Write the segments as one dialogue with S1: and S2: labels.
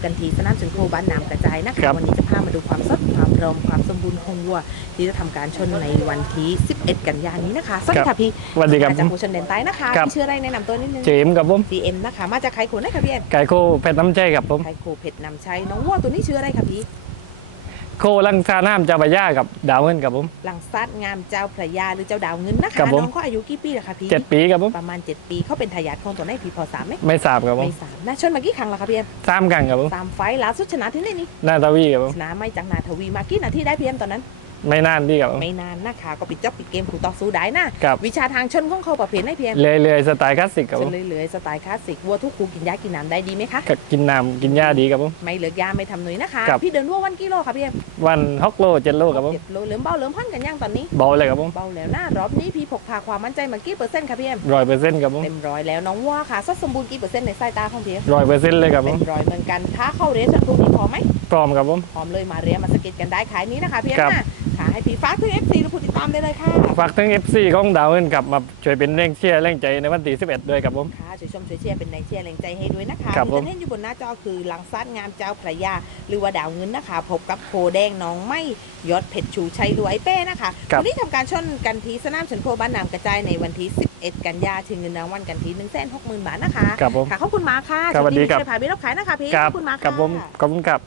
S1: กันทีสนามชนโคบ้านน้ำกระจายนะคะวันนี้จะพามาดูความสดความพร้อมความสมบูรณ์ของวัวที่จะทำการชนในวันที่11 กันยายนนี้นะคะสวัสดีค่ะพี่
S2: สวัสดีครับ
S1: จากผู้ชนเด่นใต้นะคะพี่ชื่ออะไรแนะนำตัวนิดนึง
S2: เจมกับผม
S1: GM นะคะมาจากไคโคนะคะพี่เอ็น
S2: ไก่โคเพชรน้ำใจกับผม
S1: ไคโคเพชรนำชัยน้องวัวตัวนี้ชื่ออะไรคะพี่
S2: โคลังซาน้ำเจ้าพระยากับดาวเงินกับผม
S1: หลังซัดงามเจ้าพระยาหรือเจ้าดาวเงินนะคะ
S2: ครับผม
S1: น้องเขาอายุกี่ปีล่ะคะพี่
S2: 7 ปีกับผม
S1: ประมาณ7 ปีเขาเป็นทายาทของตัวไหนพี่พอสามไหม
S2: ไม่ทราบกับผม
S1: ไม่สามนะชนมากี่ครั้งแล้วคะพี่เอ็ม
S2: 3 ครั้งกับผม
S1: 3 ไฟล์ล่าสุดชนะที่ไหนนี่
S2: หน้าตาวีกับผม
S1: ชนะไม่จากนาทวีมากี่นาทีได้พี่เอ็มตอนนั้น
S2: ไม่นานดีกับผม
S1: ไม่นานนะคะก็ปิดจ็อบปิดเกมขู่ต่อสู้ได้นะวิชาทางชนของเขาประเภทไหนพี่เอ็ม
S2: เลยสไตล์คลาสสิกกับผม
S1: เลยสไตล์คลาสสิกวัวทุกคูกินยากินน้ำได้ดีไหมคะ
S2: กินน้ำกินหญ้าดีกับผม
S1: ไม่เหลือยาไม่ทำหนุ่ยนะคะพี่เดินวัววันกิโลค่ะพี่เอ็ม
S2: วัน6 โล 7 โลกับผม
S1: 7 โลเหลือเบาเหลือพันกันยังตอนนี้
S2: เบาเลยกับผม
S1: เบาแล้วนะรอบนี้พี่พกพาความมั่นใจมากี่เปอร์เซ็นต์คะพี่เอ็ม
S2: 100%กับผม
S1: เต็มร้อยแล้วน้องวัวค่ะสดสมบูรณ์กี่เปอร์เซ็นต์ในสายตาของพี่เอ็ม
S2: 100%เลยกับผ
S1: เต็
S2: ม
S1: มร้อยเหมือนกันถ้าเข้าเรสพวกนี้พอไหม
S2: พร้อมกับผม
S1: พร้อมเลยมาเรียมาสเก็ตกันได้ขายนี้นะคะพี่เอ็มนะค่ะให้พี่ฟ้าขึ้น FC หรือผู้ติดตามได้เลยค่ะ
S2: ฝากถึง FC ของดาวเงินกลับมาช่วยเป็นแรงเชียร์แรงใจในวันที่11ด้วยกับผม
S1: ค่ะช่วยชมช่วยเชียร์เป็นแรงเชียร์แรงใจให้ด้วยนะคะ
S2: ครับผม
S1: ที่ท่านเห็นอยู่บนหน้าจอคือหลังซัดงามเจ้าพระยาหรือว่าดาวเงินนะคะพบกับโคแดงน้องไม่ยศเพชรชูชัยรวยเป้นะคะวันนี้ทำการชนกันที่สนามชนโคบ้านน้ำกระจายในวันที่11 กันยายนชิงเงินรางวัลกันที่160,000 บาทนะคะ
S2: ครับผม
S1: ค่ะขอบคุณมากค่ะ
S2: สวัสดีครับ
S1: ช่วยพาไปรับขายนะคะพี่ขอบคุณมากค่ะ
S2: กับผมขอบคุณครับ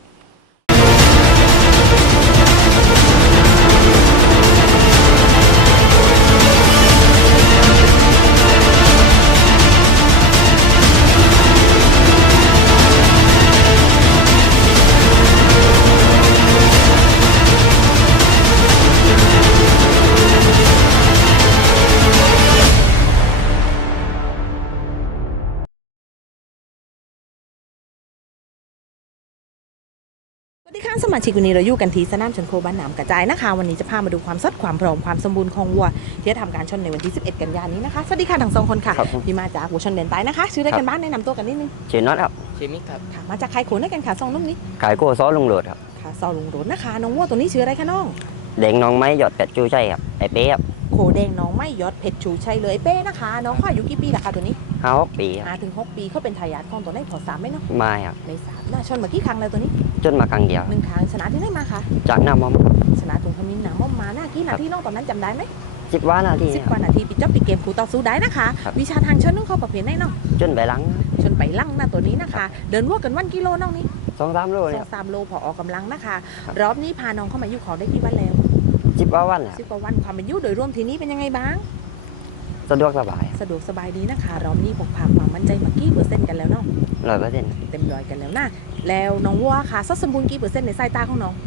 S1: สวัสดีค่ะสมาชิกวันนี้เราอยู่กันที่สนามชนโคบ้านน้ำกระจายนะคะวันนี้จะพามาดูความสดความพร้อมความสมบูรณ์ของวัวที่จะทำการชนในวันที่11 กันยายนนี้นะคะสวัสดีค่ะทั้งสองคนค่ะพี่มาจากหัวชนเด่นใต้นะคะชื่อได้กันบ้านแนะนำตัวกันนิดนึง
S3: ชื่อน็อตครับ
S4: ชื่อมิกครับ
S1: ค่ะมาจากใครโขนได้กันค่ะสองนุ่มนี้
S3: ขายโก้ซอสลุงโหลดครับ
S1: ค่ะซอลุงโรดนะคะน้องวัวตัวนี้ชื่ออะไรคะน้อง
S3: เด็กน้องไม้หยอดเป็ดจูใช่ครับไอเป๊ะครับ
S1: โคแดงน้องไม่ยศเพชรชูชัยเลยเป้นะคะน้องเขาอายุกี่ปีล่ะคะตัวนี้
S3: 5 ปีครับ
S1: 5 ถึง 6 ปีเขาเป็นทายาทของตัวไหนพอสามไหมเนาะ
S3: ไม่ครับ
S1: ใน3น่าชนมากี่ครั้งแล้วตัวนี้
S3: จนมาครั้งเดียว
S1: 1 ครั้งชนะที่ไหนมาคะ
S3: จากหน้ามอม
S1: ชนะตรงขมิ้นหนามอมมาหน้ากี่นาทีน้องตอนนั้นจำได้ไหม
S3: 10 ว่านาที
S1: 10 กว่านาทีปิดจ็อบปิดเกมคู่ต่อสู้ได้นะคะวิชาทางชนน้องเขาประเภทไหนน้อง
S3: จนไปหลัง
S1: ชนไปลั่งนะตัวนี้นะคะเดินวัวกันวันกิโลน้องนี้
S3: 2-3 โลเนี่ย
S1: 2-3 โลพอออกกำลังนะคะรอบนี้พาน้องเข้ามาอยู่ขอได้กี่วันแล้ว
S3: 10 ว่าวันครับ
S1: 10 กว่าวันความเป็นอยู่โดยรวมทีนี้เป็นยังไงบ้าง
S3: สะดวกสบาย
S1: สะดวกสบายดีนะคะรอบนี้พกพาความมั่นใจมากี่เปอร์เซ็นต์กันแล้วเนาะ
S3: 100%
S1: เต็มร้อยกันแล้วนะแล้วน้องวัวค่ะสดสมบูรณ์กี่เปอร์เซ็นต์ในสายตาของน้อง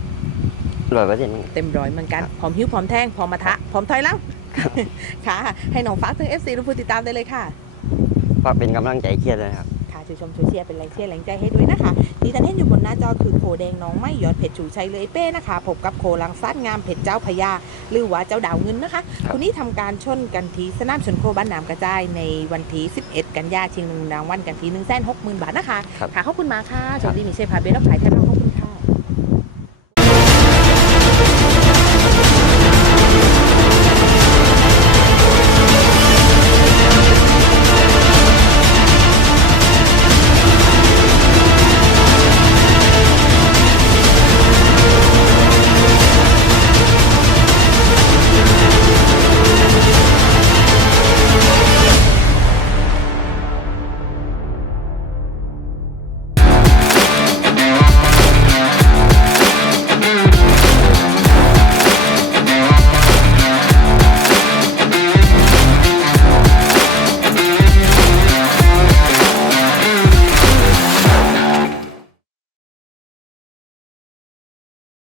S3: 100%
S1: เต็มร้อยเหมือนกันพร้อมหิ้วพร้อมแทงพร้อมมาทะพร้อมถอยหลังค่ะให้น้องฝากถึง FC และผู้ติดตามได้เลยค่ะ
S3: ฝากเป็นกำลังใจเชียร์เลยครับ
S1: ค่ะช่วยชมช่วยเชียร์เป็นแรงเชียร์แรงใจให้ด้วยนะคะที่ท่านเห็นอยู่บนหน้าจอคือโคแดงน้องไม่ยอดเพชรชูชัยเลยเป้นะคะพบกับโคลังซัดงามเพชรเจ้าพญาหรือว่าเจ้าดาวเงินนะคะคนนี้ทำการชนกันที่สนามชนโคบ้านน้ำกระจายในวันที่11 กันยายนชิงเงินรางวัลกันที่160,000 บาทนะคะค่ะขอบคุณมากค่ะสวัสดีมิเช่พาเบลล์ขายแทนเรา